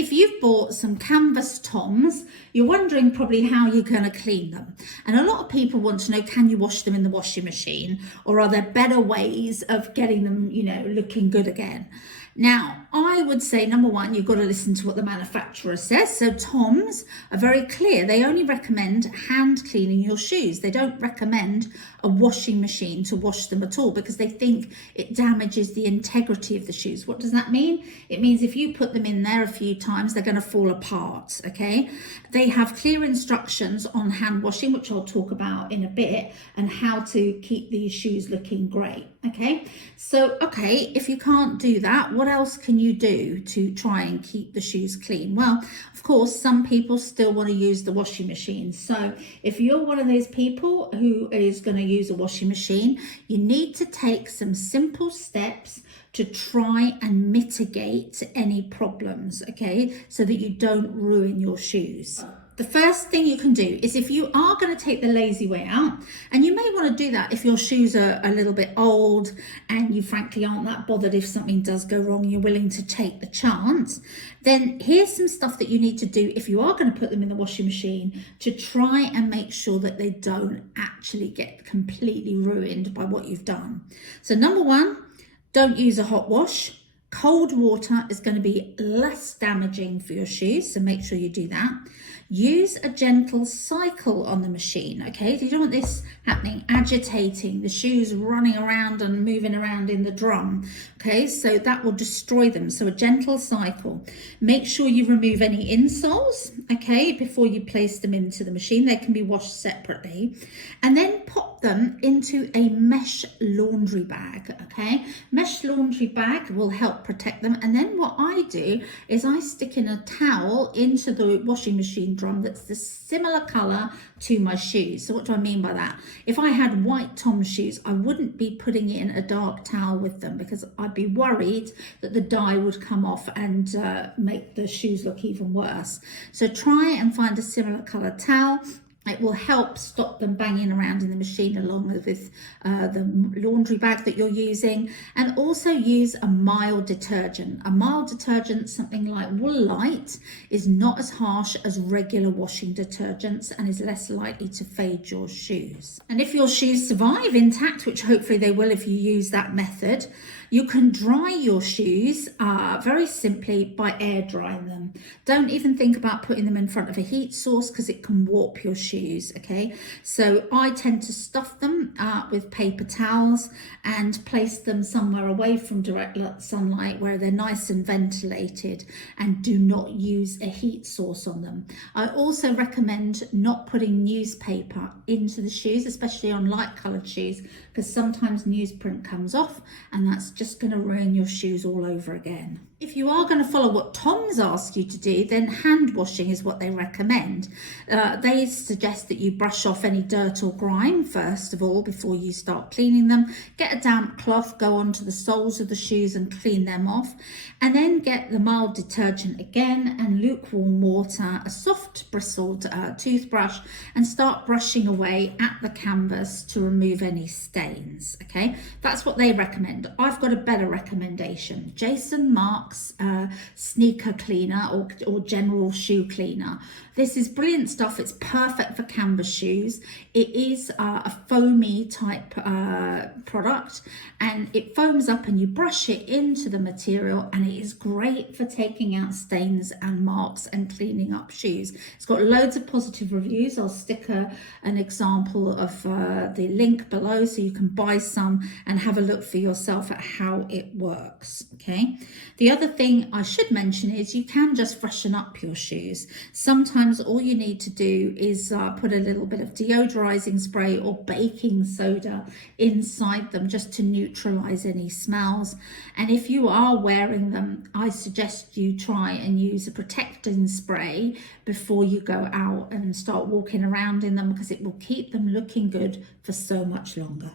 If you've bought some canvas TOMS, you're wondering probably how you're going to clean them. And a lot of people want to know, can you wash them in the washing machine, or are there better ways of getting them, looking good again? Now, I would say, number one, you've got to listen to what the manufacturer says. So TOMS are very clear. They only recommend hand cleaning your shoes. They don't recommend a washing machine to wash them at all because they think it damages the integrity of the shoes. What does that mean? It means if you put them in there a few times, they're going to fall apart, okay? They have clear instructions on hand washing, which I'll talk about in a bit, and how to keep these shoes looking great, okay? So, okay, if you can't do that, what else can you do to try and keep the shoes clean? Well, of course, some people still want to use the washing machine. So if you're one of those people who is going to use a washing machine, you need to take some simple steps to try and mitigate any problems, okay, so that you don't ruin your shoes. The first thing you can do is, if you are going to take the lazy way out, and you may want to do that if your shoes are a little bit old and you frankly aren't that bothered if something does go wrong, you're willing to take the chance, then here's some stuff that you need to do if you are going to put them in the washing machine to try and make sure that they don't actually get completely ruined by what you've done. So number one, don't use a hot wash. Cold water is going to be less damaging for your shoes, so make sure you do that. Use a gentle cycle on the machine, okay? So you don't want this happening, agitating, the shoes running around and moving around in the drum, okay? So that will destroy them. So a gentle cycle. Make sure you remove any insoles, okay, before you place them into the machine. They can be washed separately. And then pop them into a mesh laundry bag, okay? Mesh laundry bag will help protect them. And then what I do is I stick in a towel into the washing machine drum that's the similar color to my shoes. So what do I mean by that? If I had white TOMS shoes, I wouldn't be putting in a dark towel with them because I'd be worried that the dye would come off and make the shoes look even worse. So try and find a similar color towel. It will help stop them banging around in the machine along with the laundry bag that you're using. And also use a mild detergent. A mild detergent, something like Woolite, is not as harsh as regular washing detergents and is less likely to fade your shoes. And if your shoes survive intact, which hopefully they will if you use that method, you can dry your shoes very simply by air drying them. Don't even think about putting them in front of a heat source because it can warp your shoes, okay? So I tend to stuff them with paper towels and place them somewhere away from direct sunlight where they're nice and ventilated, and do not use a heat source on them. I also recommend not putting newspaper into the shoes, especially on light coloured shoes, because sometimes newsprint comes off and that's just going to ruin your shoes all over again. If you are going to follow what TOMS ask you to do, then hand washing is what they recommend. They suggest that you brush off any dirt or grime first of all before you start cleaning them. Get a damp cloth, go onto the soles of the shoes and clean them off. And then get the mild detergent again and lukewarm water, a soft bristled toothbrush, and start brushing away at the canvas to remove any stains, okay? That's what they recommend. I've got a better recommendation. Jason Markk sneaker cleaner or general shoe cleaner. This is brilliant stuff. It's perfect for canvas shoes. It is a foamy type product, and it foams up and you brush it into the material, and it is great for taking out stains and marks and cleaning up shoes. It's got loads of positive reviews. I'll stick an example of the link below so you can buy some and have a look for yourself at how it works, okay? The other thing I should mention is you can just freshen up your shoes. Sometimes all you need to do is put a little bit of deodorizing spray or baking soda inside them just to neutralize any smells. And if you are wearing them, I suggest you try and use a protecting spray before you go out and start walking around in them, because it will keep them looking good for so much longer.